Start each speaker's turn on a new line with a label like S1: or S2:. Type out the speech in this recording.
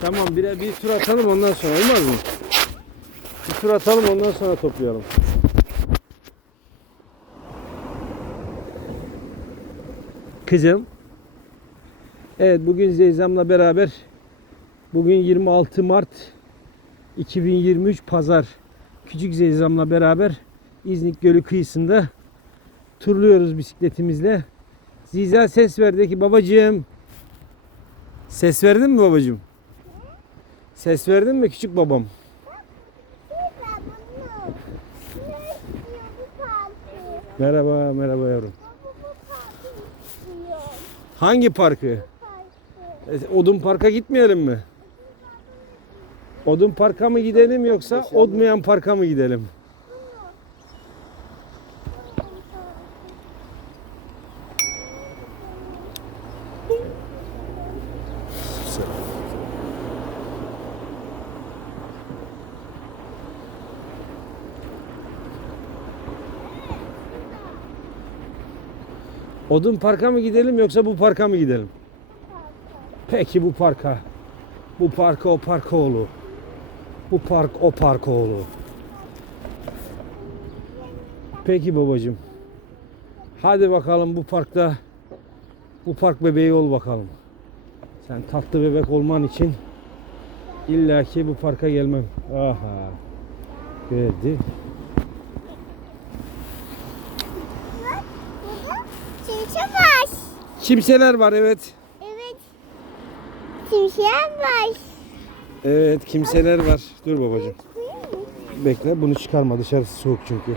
S1: Tamam bir, bir tur atalım ondan sonra olmaz mı? Bir tur atalım ondan sonra toplayalım. Kızım. Evet bugün Zeyzam'la beraber bugün 26 Mart 2023 Pazar Küçük Zeyzam'la beraber İznik Gölü kıyısında turluyoruz bisikletimizle. Ziza ses verdi ki babacığım. Ses verdin mi babacığım? Ses verdin mi küçük babam? Merhaba, merhaba yavrum. Hangi parkı? E, Odun Park'a gitmeyelim mi? Odun Park'a mı gidelim yoksa Odmayan Park'a mı gidelim? Odun Park'a mı gidelim yoksa bu parka mı gidelim? Peki bu parka. Bu parka o parka oğlu. Bu park o park oğlu. Peki babacığım. Hadi bakalım bu parkta bu park bebeği ol bakalım. Sen tatlı bebek olman için illaki bu parka gelmem. Aha. Geldi.
S2: Şimşek var.
S1: Kimseler var evet.
S2: Evet. Şimşek var.
S1: Evet kimseler var. Dur babacığım. Bekle bunu çıkarma dışarısı soğuk çünkü.